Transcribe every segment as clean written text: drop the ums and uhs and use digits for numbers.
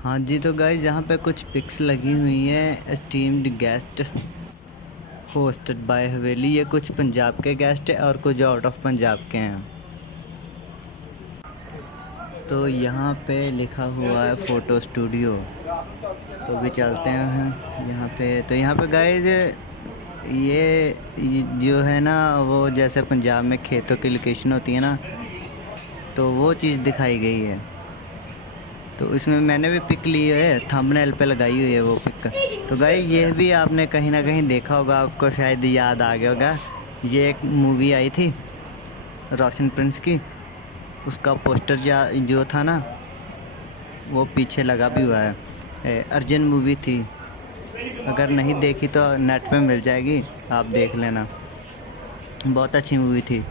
हाँ जी, तो गाइस यहाँ पे कुछ पिक्स लगी हुई हैं। स्टीम्ड गेस्ट होस्टेड बाय हवेली। ये कुछ पंजाब के गेस्ट हैं और कुछ आउट ऑफ पंजाब के हैं। तो यहाँ पे लिखा हुआ है फ़ोटो स्टूडियो। तो भी चलते हैं यहाँ पे। तो यहाँ पे गाइस ये जो है ना, वो जैसे पंजाब में खेतों की लोकेशन होती है ना, तो वो चीज़ दिखाई गई है। तो इसमें मैंने भी पिक ली है, थंबनेल पे लगाई हुई है वो पिक। तो गाइस ये भी आपने कहीं ना कहीं देखा होगा, आपको शायद याद आ गया होगा। ये एक मूवी आई थी रोशन प्रिंस की, उसका पोस्टर जो था ना, वो पीछे लगा भी हुआ है। अर्जुन मूवी थी। अगर नहीं देखी तो नेट पे मिल जाएगी, आप देख लेना। बहुत अच्छी मूवी थी।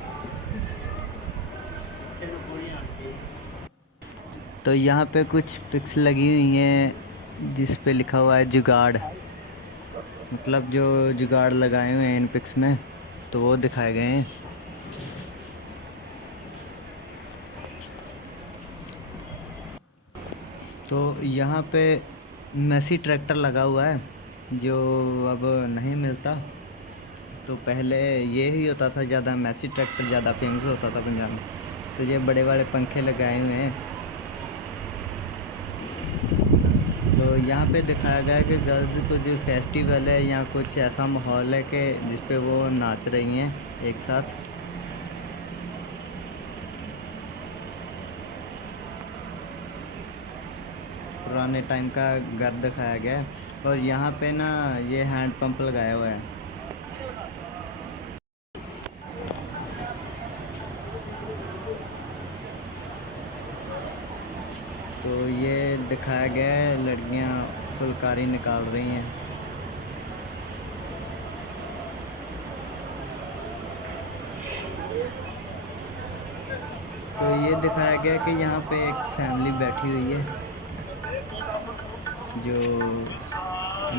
तो यहाँ पे कुछ पिक्स लगी हुई हैं जिस पे लिखा हुआ है जुगाड़। मतलब जो जुगाड़ लगाए हुए हैं इन पिक्स में, तो वो दिखाए गए हैं। तो यहाँ पे मैसी ट्रैक्टर लगा हुआ है, जो अब नहीं मिलता। तो पहले ये ही होता था ज़्यादा, मैसी ट्रैक्टर ज़्यादा फेमस होता था पंजाब में। तो ये बड़े बड़े पंखे लगाए हुए हैं। तो यहाँ पे दिखाया गया है कि गर्ल्स कुछ फेस्टिवल है या कुछ ऐसा माहौल है कि जिस पे वो नाच रही हैं एक साथ। पुराने टाइम का घर दिखाया गया है। और यहाँ पे ना ये हैंड पंप लगाया हुआ है। तो ये दिखाया गया है, लड़कियाँ फुलकारी निकाल रही हैं। तो ये दिखाया गया कि यहाँ पे एक फैमिली बैठी हुई है, जो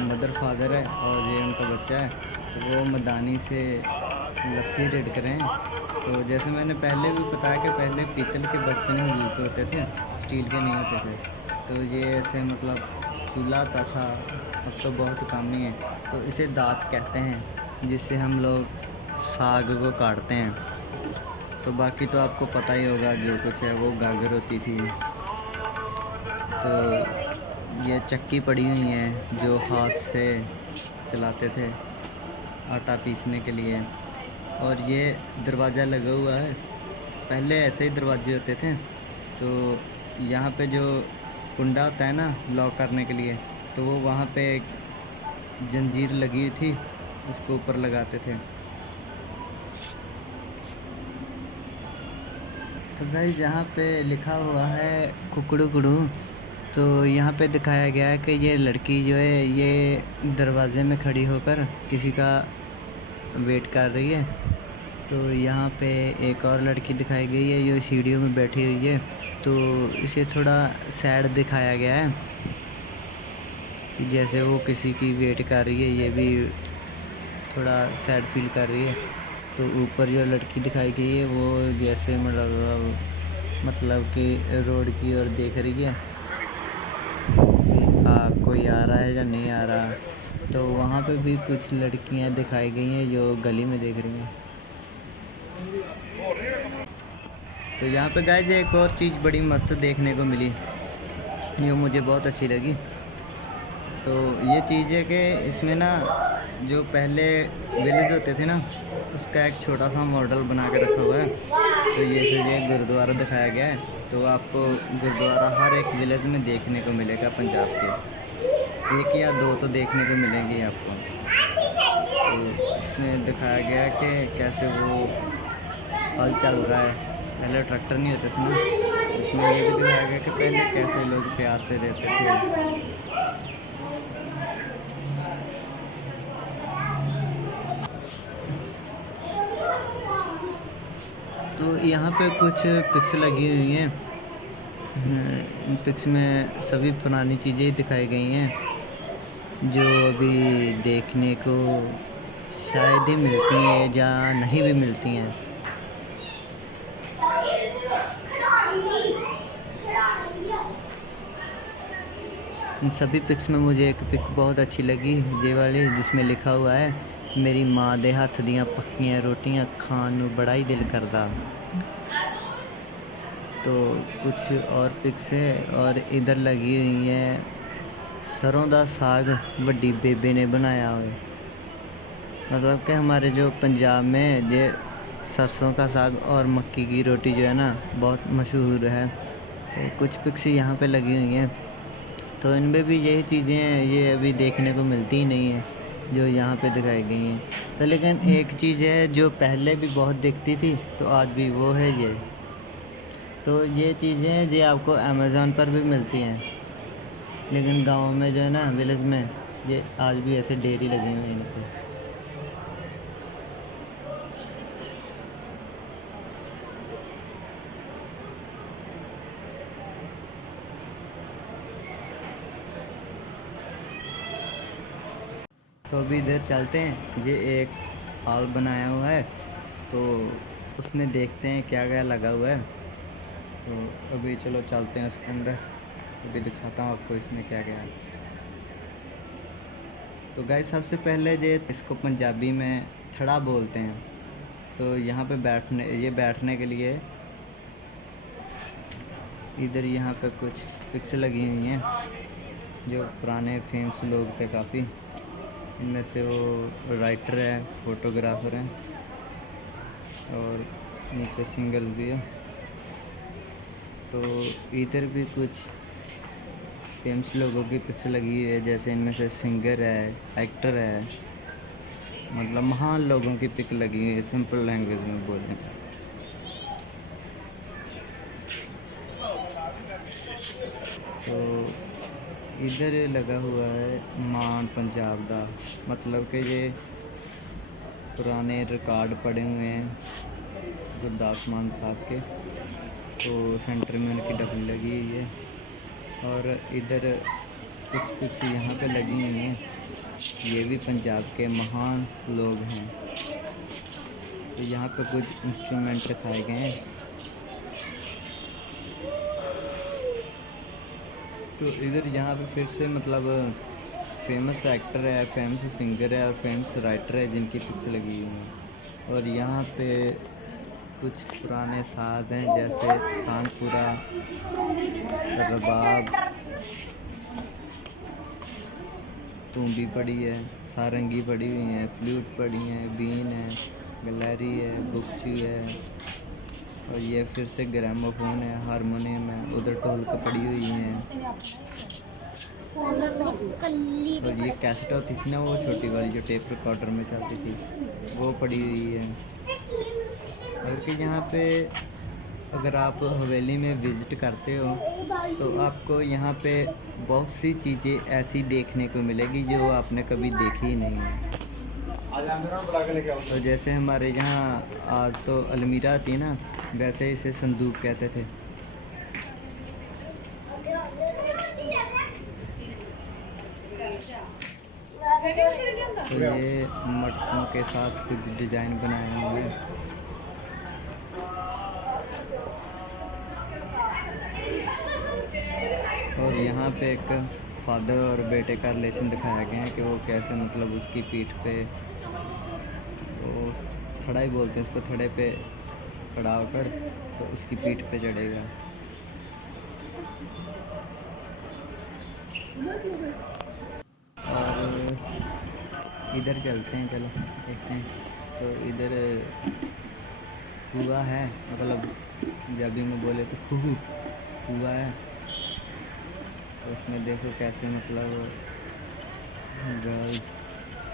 मदर फादर है और ये उनका बच्चा है। तो वो मदानी से लस्सी रेड कर रहे हैं। तो जैसे मैंने पहले भी बताया कि पहले पीतल के बर्तन ही यूज़ होते थे, स्टील के नहीं होते थे। तो ये ऐसे मतलब चूल्हा आता था, अब तो बहुत कम ही है। तो इसे दाँत कहते हैं, जिससे हम लोग साग को काटते हैं। तो बाकी तो आपको पता ही होगा, जो कुछ है वो गागर होती थी। तो ये चक्की पड़ी हुई हैं जो हाथ से चलाते थे आटा पीसने के लिए। और ये दरवाज़ा लगा हुआ है, पहले ऐसे ही दरवाजे होते थे। तो यहाँ पे जो कुंडा होता है ना लॉक करने के लिए, तो वो वहाँ पे एक जंजीर लगी हुई थी, उसको ऊपर लगाते थे। तो गाइस यहाँ पे लिखा हुआ है कुकड़ू कुड़ू। तो यहाँ पे दिखाया गया है कि ये लड़की जो है ये दरवाज़े में खड़ी होकर किसी का वेट कर रही है। तो यहाँ पे एक और लड़की दिखाई गई है जो सीढ़ियों में बैठी हुई है। तो इसे थोड़ा सैड दिखाया गया है कि जैसे वो किसी की वेट कर रही है, ये भी थोड़ा सैड फील कर रही है। तो ऊपर जो लड़की दिखाई गई है वो जैसे मतलब कि रोड की ओर देख रही है, कोई आ रहा है या नहीं आ रहा। तो वहाँ पे भी कुछ लड़कियाँ दिखाई गई हैं जो गली में देख रही हैं। तो यहाँ पे गाइस एक और चीज़ बड़ी मस्त देखने को मिली, जो मुझे बहुत अच्छी लगी। तो ये चीज़ है कि इसमें ना जो पहले विलेज होते थे ना, उसका एक छोटा सा मॉडल बना के रखा हुआ है। तो ये गुरुद्वारा दिखाया गया है। तो आपको गुरुद्वारा हर एक विलेज में देखने को मिलेगा पंजाब के, एक या दो तो देखने को मिलेंगे आपको। तो इसमें दिखाया गया है कि कैसे वो हल चल रहा है। पहले ट्रैक्टर नहीं होते थे ना, इसमें ये भी दिखाया गया कि पहले कैसे लोग प्यार से रहते थे। तो यहाँ पे कुछ पिक्स लगी हुई हैं। इन पिक्स में सभी पुरानी चीज़ें ही दिखाई गई हैं, जो अभी देखने को शायद ही मिलती हैं या नहीं भी मिलती हैं। इन सभी पिक्स में मुझे एक पिक बहुत अच्छी लगी, ये वाली, जिसमें लिखा हुआ है मेरी माँ दे हथ दियाँ पक्कियाँ रोटियाँ खान नूं बड़ा ही दिल करदा। तो कुछ और पिक्स है और इधर लगी हुई है सरों दा साग वड्डी बेबे ने बनाया हुआ। मतलब कि हमारे जो पंजाब में ये सरसों का साग और मक्की की रोटी जो है ना बहुत मशहूर है। तो कुछ पिक्स यहाँ पे लगी हुई हैं, तो इनमें भी यही चीज़ें हैं, ये अभी देखने को मिलती ही नहीं है जो यहाँ पे दिखाई गई हैं। तो लेकिन एक चीज़ है जो पहले भी बहुत दिखती थी तो आज भी, वो है ये। तो ये चीज़ें ये आपको अमेज़ोन पर भी मिलती हैं, लेकिन गाँव में जो है ना, विलेज में, ये आज भी ऐसे डेयरी लगी हुई हैं इन पे। तो अभी इधर चलते हैं, ये एक हॉल बनाया हुआ है, तो उसमें देखते हैं क्या क्या लगा हुआ है। तो अभी चलो चलते हैं उसके अंदर, अभी दिखाता हूँ आपको इसमें क्या क्या है। तो गाइस सबसे पहले ये इसको पंजाबी में थड़ा बोलते हैं। तो यहाँ पे बैठने के लिए इधर यहाँ पे कुछ पिक्स लगी हुई हैं जो पुराने फेमस लोग थे काफ़ी। इनमें से वो राइटर है, फोटोग्राफर हैं और नीचे सिंगल भी है। तो इधर भी कुछ फेमस लोगों की पिक्स लगी हुई है, जैसे इनमें से सिंगर है, एक्टर है, मतलब महान लोगों की पिक लगी हुई है, सिंपल लैंग्वेज में बोलें। तो इधर लगा हुआ है मान पंजाब दा, मतलब कि ये पुराने रिकॉर्ड पड़े हुए हैं गुरदास मान साहब के। तो सेंटर में उनकी डबल लगी हुई है और इधर कुछ कुछ यहाँ पे लगी हुई हैं, ये भी पंजाब के महान लोग हैं। तो यहाँ पे कुछ इंस्ट्रूमेंट रखाए गए हैं। तो इधर यहाँ पे फिर से मतलब फेमस एक्टर है, फेमस सिंगर है और फेमस राइटर है जिनकी पिक्स लगी हुई हैं। और यहाँ पे कुछ पुराने साज हैं, जैसे तानपुरा, रबाब, तूंबी पड़ी है, सारंगी पड़ी हुई है, फ्लूट पड़ी है, बीन है, गलहरी है, बुक्ची है, और ये फिर से ग्रामोफोन है, हारमोनियम है, उधर ढोलक पड़ी हुई है। और ये कैसेट होती थी ना, वो छोटी वाली जो टेप रिकॉर्डर में चलती थी, वो पड़ी हुई है। और कि यहाँ पे अगर आप हवेली में विज़िट करते हो तो आपको यहाँ पे बहुत सी चीज़ें ऐसी देखने को मिलेगी जो आपने कभी देखी ही नहीं है। तो जैसे हमारे यहाँ आज तो अलमीरा थी ना, वैसे इसे संदूक कहते थे। तो ये मटकों के साथ कुछ डिज़ाइन बनाए हुए हैं। और यहाँ पे एक फादर और बेटे का रिलेशन दिखाया गया है कि वो कैसे मतलब उसकी पीठ पे, वो थड़ा ही बोलते हैं उसको, थड़े पे खड़ा होकर तो उसकी पीठ पे चढ़ेगा। और इधर चलते हैं, चलो देखते हैं। तो इधर कुआं है, मतलब पंजाबी में बोले तो कुआं है। तो उसमें देखो कैसे मतलब गर्ल्स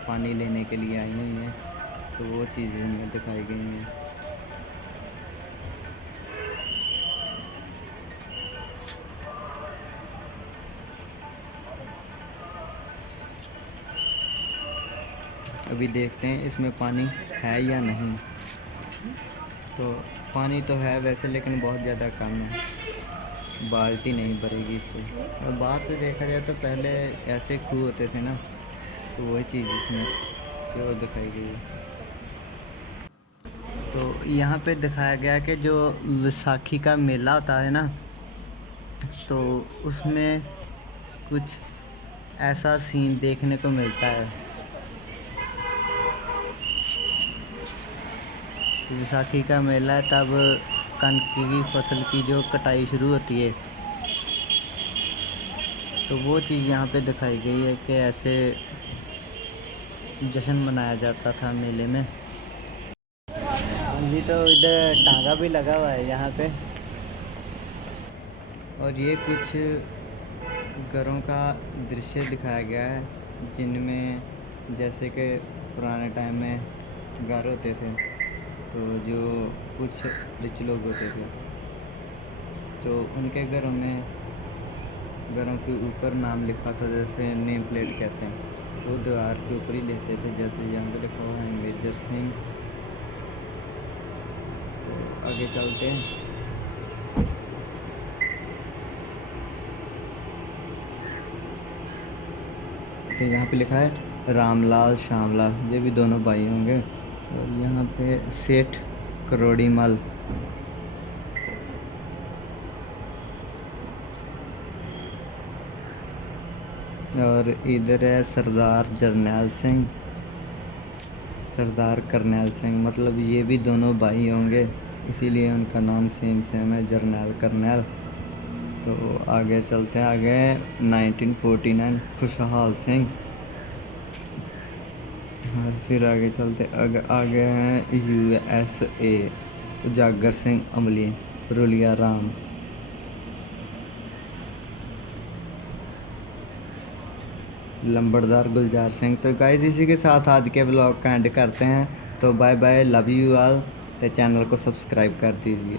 पानी लेने के लिए आई हुई हैं, तो वो चीज़ें इनमें दिखाई गई हैं। अभी देखते हैं इसमें पानी है या नहीं। तो पानी तो है वैसे, लेकिन बहुत ज़्यादा कम है, बाल्टी नहीं भरेगी इससे। और बाहर से देखा जाए तो पहले ऐसे कुएं होते थे ना, तो वही चीज़ इसमें प्योर दिखाई गई है। तो यहाँ पे दिखाया गया कि जो विसाखी का मेला होता है ना, तो उसमें कुछ ऐसा सीन देखने को मिलता है। विसाखी का मेला है, तब कनक की फसल की जो कटाई शुरू होती है, तो वो चीज़ यहाँ पे दिखाई गई है कि ऐसे जश्न मनाया जाता था मेले में। जी, तो इधर टांगा भी लगा हुआ है यहाँ पे। और ये कुछ घरों का दृश्य दिखाया गया है, जिनमें जैसे कि पुराने टाइम में घर होते थे, तो जो कुछ रिच लोग होते थे, तो उनके घरों के ऊपर नाम लिखा था, जैसे नेम प्लेट कहते हैं, तो वो दीवार के ऊपर ही लेते थे। जैसे यहाँ पे लिखा हुआ है मेजर सिंह। तो आगे चलते हैं। तो यहाँ पे लिखा है रामलाल श्यामलाल, ये भी दोनों भाई होंगे। और यहाँ पे सेठ करोड़ीमल, और इधर है सरदार जरनैल सिंह, सरदार करनैल सिंह, मतलब ये भी दोनों भाई होंगे, इसीलिए उनका नाम सेम सेम है, जरनैल करनैल। तो आगे चलते हैं। आगे 1949 खुशहाल सिंह। और फिर आगे चलते आगे हैं USA उजागर सिंह अमली, रुलिया राम। लंबड़दार गुलजार सिंह। तो गाइस, इसी के साथ आज के ब्लॉग का एंड करते हैं। तो bye bye, love you all. तो चैनल को सब्सक्राइब कर दीजिए।